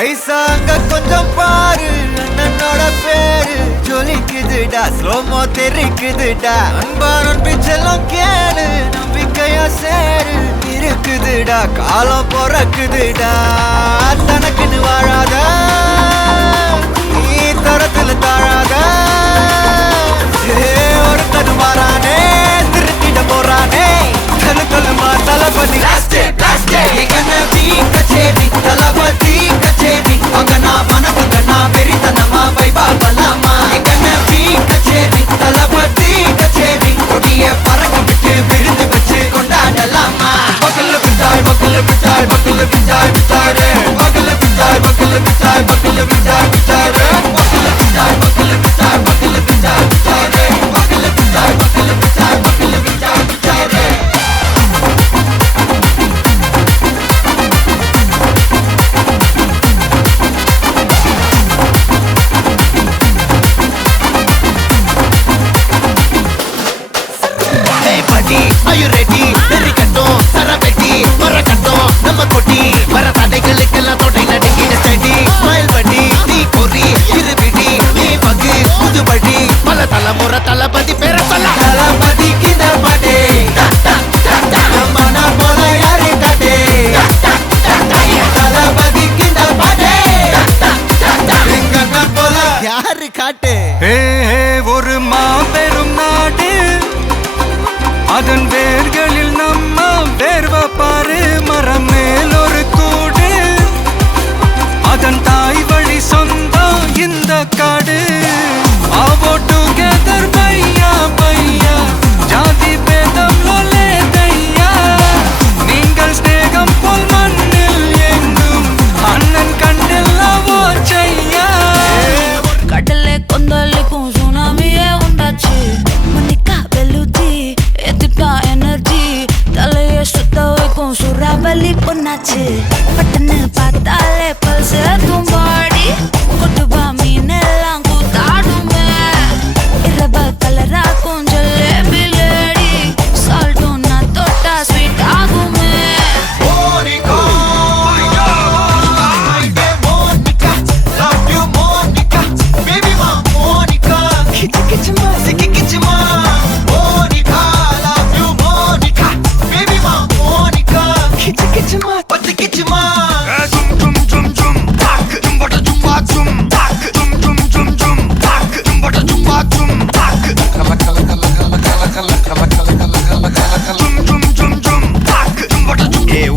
ஐசா அங்க கொஞ்சம் பாரு அண்ணனோட பேரு ஜொலிக்குதுடா ஸ்லோமோ தெரிக்குதுடா அன்பான பிச்செல்லாம் கேளு நம்பிக்கையா சேரு இருக்குதுடா காலம் பிறக்குதுடா தனக்குன்னு வாழாத நீ தரத்துல தாழாத ஒருத்தன் மாறானே திருத்திட போறானே கலுமா தளபதி கச்சேரி தளபதி கச்சேரி அங்கனா மனவங்கனா பெரித்தனமா வைபா பலாமா எங்கனவி கச்சேரி தளபதி கச்சேரி கொடிய பறக்க விட்டு விருந்து வச்சு கொண்டாடலாமா பக்கல்ல விட்டாய் பக்கல்ல விட்டாய் பக்கல்ல விட்டாய் விட்டாரே பக்கல்ல விட்டாய் பக்கல்ல விட்டாய் பக்கல்ல விட்டாய் விட்டாரே பக்கல்ல விட்டாய் பக்கல்ல விட்டாய் பக்கல்ல விட்டாய் விட்டாரே பக்கல்ல விட்டாய் பக்கல்ல விட்டாய் பக்கல்ல விட்டாய் விட்டாரே Are you ready? Derikattom, Saraveti, Marakattom, Namma Koti, Varathadegalukella thodai nadingida steady, smile buddy, nee kori, iruvidi, nee pagi, pudu buddy, pala thalamura thalapati pera solla, thalapati kinda pade, namana pola yare kade, thalapati kinda pade, engana pola yaru kaate. Hey, oru maaperum naadu அதன் வேர்களில் நம்ம வேர்வ பாரு மரம் மேல் ஒரு கூடு அதன் தாய் வழி சொந்தம் இந்த காடு ஆவோ டுகெதர் பையா பையா ஜாதி பேதம் லோலே தையா நீங்கள் ஸ்நேகம் போல் மண்ணில் எங்கும் அண்ணன் கண்டெல்லவோ செய்யா கடலே கொந்தளிக்கும் சுனாமியே உண்டாச்சு மன்னிக்கா வெல்லுதி எதுக்கா எனர்ஜி தலைய சுத்த வைக்கும் சூறாவளி பொண்ணாச்சு பட்டன்னு பார்த்தாலே பல்ஸ் தும்பாடி கொட்டுபா மீன் எல்லாம் கூத்தாடுமே இரவ கலராக்கும் ஜல்லேபி லேடி சால்ட்டும் நான் தொட்டா ஸ்வீட் ஆகுமே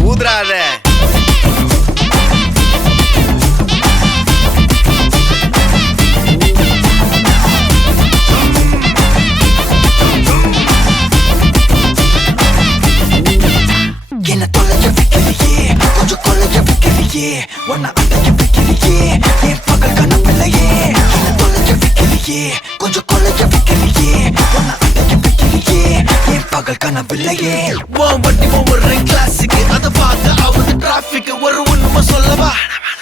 ஊதுறாத என்ன தொலைய வைக்கிறியே கொஞ்சம் கொலைய வைக்கிறியே உன்னை அடைய வைக்கிறியே என் பகல் கனவில்லையே என்ன தொலைய வைக்கிறியே கொஞ்சம் கொலைய வைக்கிறியே உன்னை அடைய வைக்கிறியே என் பகல் கனவில்லையே வண்டி ஒவ்வொரு கிளாஸுக்கு அதை பார்த்து அவங்க டிராபிக் ஒரு உண்மை சொல்லவா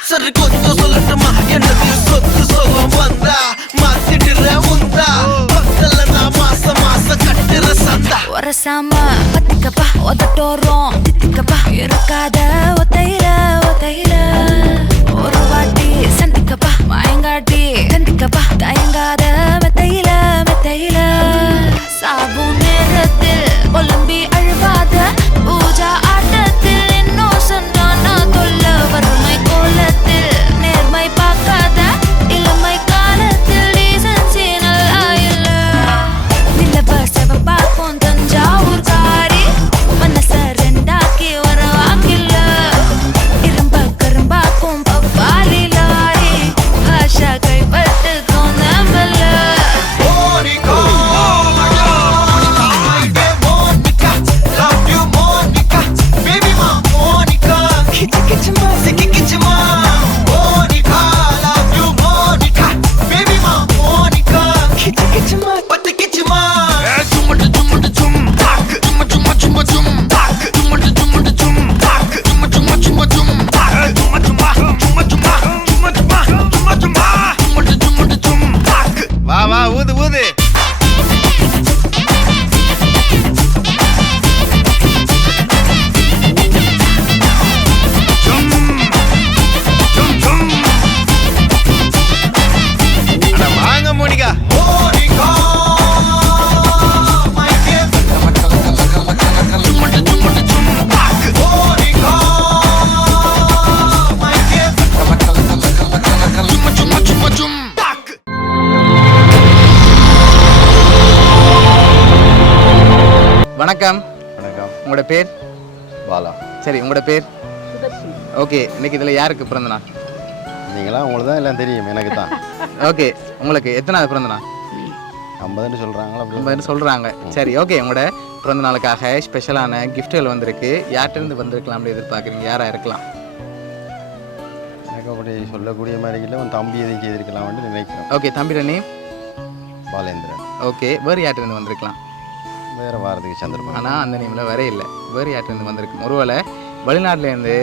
சரி கொஞ்சம் சொல்லட்டுமா என்னது சொத்து சொல்லம் வந்தா மாத்திடுற உந்தா பக்கத்துல நான் மாசம் கட்டுற சந்தா ஒரசாம பத்திக்கப்பா ஒதட்டோரம் தித்திக்கப்பா இருக்காத ஒத்தையில ஒத்தையில ஒரு வாட்டி சந்திக்கப்பா மாயங்காட்டி கண்டிக்கப்பா தயங்காத மெத்தையில மெத்தையில சாபு நேரத்தில் ஒலம்பி அழுவாத பூஜா ஆட்டத்தில் இன்னும் சொன்னானா தொல்ல வறுமை கோலத்தில் நேர்மை பார்க்காத இளமை காலத்தில் டீசன்சி நல்லா இல்ல நிலவ செவப்பாக்கும் தஞ்சாவூர் காரி மனச ரெண்டாக்கி வர வாக்கில்ல இரும்ப கரும்பாக்கும் பப்பாளி லாரி பாஷா கைப்பட்டுக்கும் நம்பல வா வா ஊது ஊது வணக்கம். வணக்கம். உங்களோட பேர்? பாலா. சரி, உங்களோட பேர்? ஓகே, இன்னைக்கு இதில் யாருக்கு பிறந்த நாள்? நீங்களாம் உங்களுக்கு தான் எல்லாம் தெரியும், எனக்கு தான். ஓகே, உங்களுக்கு எத்தனாவது பிறந்த நாள்? 50ன்னு சொல்கிறாங்களா? 50 சொல்கிறாங்க. சரி, ஓகே, உங்களோட பிறந்த நாளுக்காக ஸ்பெஷலான கிஃப்ட்டுகள் வந்திருக்கு. யார்கிட்டருந்து வந்திருக்கலாம்னு எதிர்பார்க்குறீங்க? யாராக இருக்கலாம்? எனக்கு அப்படி சொல்லக்கூடிய மாதிரி இல்லை, உன் தம்பி எதையும் செய்திருக்கலாம்னு நினைக்கிறேன். ஓகே, தம்பியோட நேம்? பாலேந்திரன். ஓகே, வேறு யார்கிட்டருந்து வந்திருக்கலாம்? வேறு வாரத்துக்கு சந்திரபாபு. ஆனால் அந்த நேமில் வரே இல்லை. வேறு யார்கிட்டருந்து வந்திருக்கு? ஒருவேளை வெளிநாட்டிலேருந்து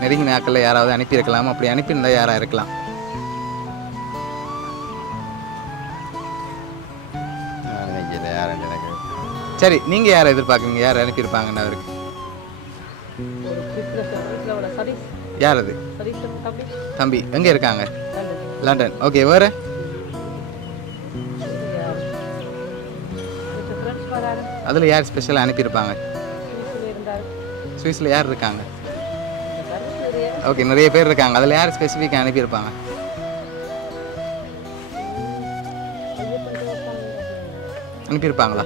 நெருங்கின நாட்களில் யாராவது அனுப்பியிருக்கலாம். அப்படி அனுப்பியிருந்தால் யாராக இருக்கலாம்? நான் நினைக்கல யாருன்னு எனக்கு. சரி, நீங்கள் யாரை எதிர்பார்க்குறீங்க? யார் அனுப்பியிருப்பாங்கன்னு அவருக்கு? யார் அது? தம்பி எங்கே இருக்காங்க? லண்டன். ஓகே, வேறு? அதில் யார் ஸ்பெஷலாக அனுப்பியிருப்பாங்க? சுவிஸில் யார் இருக்காங்க? ஓகே, நிறைய பேர் இருக்காங்க. அதில் யார் ஸ்பெசிஃபிக்காக அனுப்பியிருப்பாங்க? அனுப்பியிருப்பாங்களா?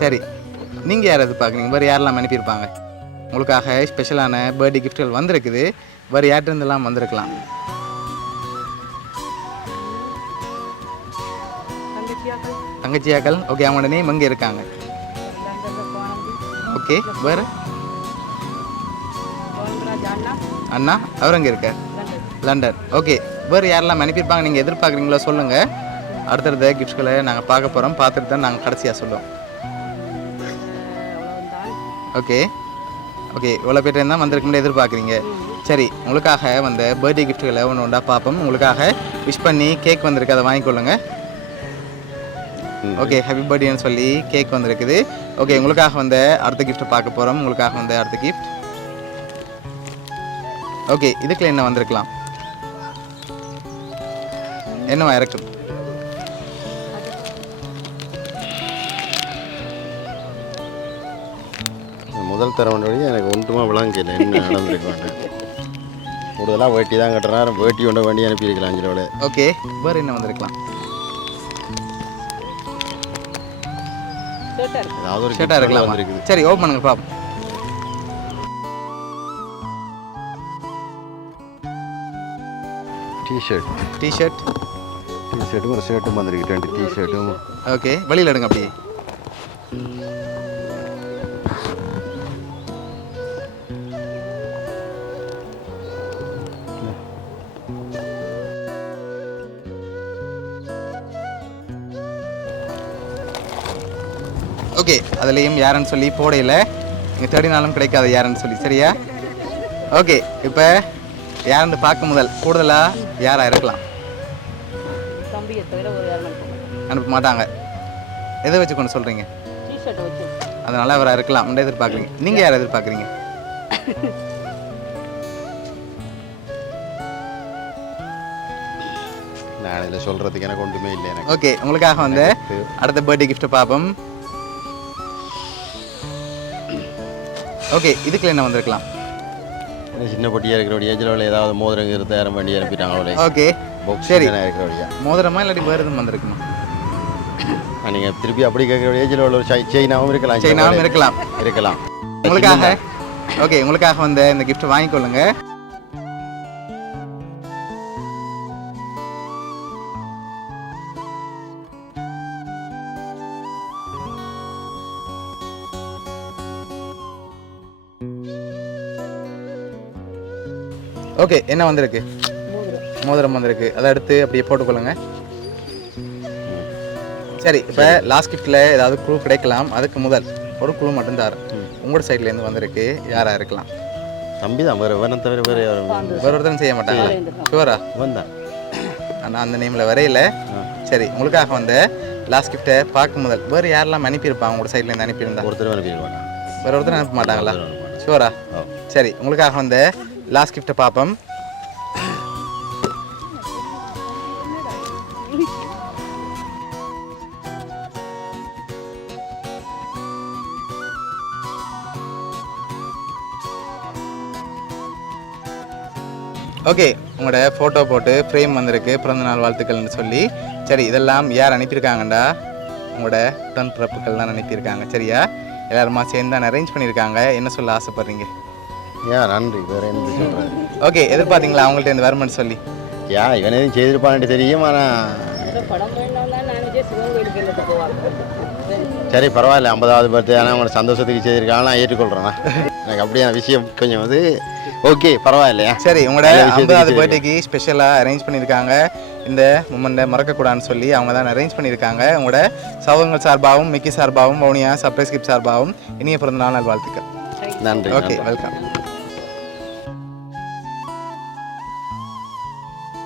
சரி, நீங்கள் யார் எதிர்பார்க்குறீங்க? வேறு யாரெல்லாம் அனுப்பியிருப்பாங்க? உங்களுக்காக ஸ்பெஷலான பர்த்டே கிஃப்ட்கள் வந்திருக்குது. வேறு யார்கிட்டருந்தெல்லாம் வந்திருக்கலாம்? தங்கச்சியாக்கள். ஓகே, அவங்களோட நேம் எங்கே இருக்காங்க? ஓகே, வேறு? அண்ணா, அவர் எங்கே இருக்கார்? லண்டன். ஓகே, வேறு யாரெல்லாம் அனுப்பியிருப்பாங்க நீங்கள் எதிர்பார்க்குறீங்களோ சொல்லுங்கள். அடுத்தடுத்த கிஃப்ட்களை நாங்கள் பார்க்க போகிறோம். பார்த்துட்டு தான் நாங்கள் கடைசியாக சொல்லுவோம். ஓகே ஓகே, இவ்வளோ பேர் தான் வந்திருக்குன்னு எதிர்பார்க்குறீங்க. சரி, உங்களுக்காக வந்த பர்த்டே கிஃப்ட்களை ஒன்று ஒன்றா பார்ப்போம். உங்களுக்காக விஷ் பண்ணி கேக் வந்திருக்கு, அதை வாங்கிக்கொள்ளுங்க. ஓகே, ஹாப்பி பர்த்டேன்னு சொல்லி கேக் வந்திருக்குது. ஓகே, உங்களுக்காக வந்த அடுத்த கிஃப்ட்டை பார்க்க போகிறோம். உங்களுக்காக வந்த அடுத்த கிஃப்ட். ஓகே, இதுக்குள்ள என்ன வந்திருக்கலாம்? என்னவா இருக்கும்? முதல் தரம் வழி எனக்கு ஒன்றுமா விளங்கல என்ன நடந்திருக்கேன். கூடுதலாக வேட்டி தான் கட்டுறேன், வேட்டி கொண்ட வண்டி அனுப்பியிருக்கலாம் 5 ரூபாய். ஓகே, வேறு என்ன வந்திருக்கலாம்? ஏதாவது ஒரு ஷர்ட்டாக இருக்கலாம். வந்திருக்குது. சரி, ஓப்பன் பண்ணுங்க பாப்போம். டிஷர்ட். டிஷர்ட்டும் ஒரு ஷர்ட்டும் வந்திருக்கு. 2 டிஷர்ட்டும். ஓகே, வெளியில் எடுங்க அப்படியே. ஓகே, அதுலேயும் யாருன்னு சொல்லி போடையில் நீங்கள் தேடினாலும் கிடைக்காது யாருன்னு சொல்லி. சரியா? ஓகே, இப்போ யாருன்னு பார்க்க முதல் கூடுதலாக யாராக இருக்கலாம்? அனுப்ப மாட்டாங்க. எதை வச்சு கொண்டு சொல்கிறீங்க? அதனால் அவராக இருக்கலாம். உண்டை எதிர்பார்க்குறீங்க. நீங்கள் யாரை எதிர்பார்க்குறீங்க? நான் இதில் சொல்கிறதுக்கு எனக்கு ஒன்றுமே இல்லை எனக்கு. ஓகே, உங்களுக்காக வந்து அடுத்த பர்த்டே கிஃப்ட்டை பார்ப்போம். ஓகே, இதுக்குள்ள என்ன வந்திருக்கலாம்? சின்ன பொட்டியாக இருக்கிற ஏஜில் ஏதாவது மோதிரம் இருந்து யாரும் வண்டி அனுப்பிட்டாங்களோ. ஓகே, சரி, இருக்கிற மோதிரமா இல்லாட்டி வேறு எதுவும் வந்திருக்குமா? நீங்கள் திருப்பி அப்படி கேட்குற ஏஜில் உள்ள ஒரு செயினாகவும் இருக்கலாம். செயினாகவும் இருக்கலாம். உங்களுக்காக ஓகே, உங்களுக்காக வந்து இந்த கிஃப்ட் வாங்கிக்கொள்ளுங்க. ஓகே, என்ன வந்திருக்கு? மோதிரம் வந்திருக்கு. அதை எடுத்து அப்படியே போட்டுக்கொள்ளுங்க. சரி, இப்போ லாஸ்ட் கிஃப்ட்டில் ஏதாவது குழு கிடைக்கலாம். அதுக்கு முதல் ஒரு குழு மட்டும்தான் உங்களோட சைட்லேருந்து வந்திருக்கு. யாராக இருக்கலாம்? தம்பி தான். வேறு வேணும் தவிர வேறு ஒருத்தரும் செய்ய மாட்டாங்க. ஷுவரா? வந்தான். ஆனால் அந்த நேமில் வரையில. சரி, உங்களுக்காக வந்து லாஸ்ட் கிஃப்ட்டை பார்க்க முதல் வேறு யாரெல்லாம் அனுப்பியிருப்பாங்க? உங்களோட சைட்லேருந்து அனுப்பியிருந்தா? ஒருத்தர் அனுப்பிடுவாங்க. வேறு ஒருத்தர் அனுப்ப மாட்டாங்களா? ஷுவரா? சரி, உங்களுக்காக வந்து லாஸ்ட் கிஃப்ட்டை பார்ப்போம். ஓகே, உங்களோட ஃபோட்டோ போட்டு ஃப்ரேம் வந்திருக்கு, பிறந்தநாள் வாழ்த்துக்கள்னு சொல்லி. சரி, இதெல்லாம் யார் அனுப்பியிருக்காங்கண்டா? உங்களோட உடன்பிறப்புகள் தான் அனுப்பியிருக்காங்க. சரியா? எல்லாருமா சேர்ந்து தான் அரேஞ்ச் பண்ணியிருக்காங்க. என்ன சொல்ல ஆசைப்படுறீங்க? ஏன் நன்றி, வேறு என்ன சொல்கிறேன். ஓகே, எதிர்பார்த்தீங்களா அவங்கள்ட்ட இந்த வருமானு சொல்லி? இவன் எதுவும் செய்திருப்பான்ட்டு தெரியும். ஆனால் சரி பரவாயில்ல, 50வது பர்த்டே ஆனால் அவங்களோட சந்தோஷத்துக்கு செய்திருக்காங்க, நான் ஏற்றுக்கொள்கிறேன்னா. எனக்கு அப்படியான விஷயம் கொஞ்சம் வந்து ஓகே பரவாயில்லையா. சரி, உங்களோட 50வது பர்த்டேக்கு ஸ்பெஷலாக அரேஞ்ச் பண்ணியிருக்காங்க. இந்த மூமெண்ட்டை மறக்கக்கூடாதுன்னு சொல்லி அவங்க தான் அரேஞ்ச் பண்ணியிருக்காங்க. உங்களோட சகோதரங்கள் சார்பாகவும் மிக்கி சார்பாகவும் வவுனியா சர்ப்ரைஸ் கிஃப்ட் சார்பாகவும் இனிய பிறந்த நாள் வாழ்த்துக்கள். நன்றி. Okay, welcome.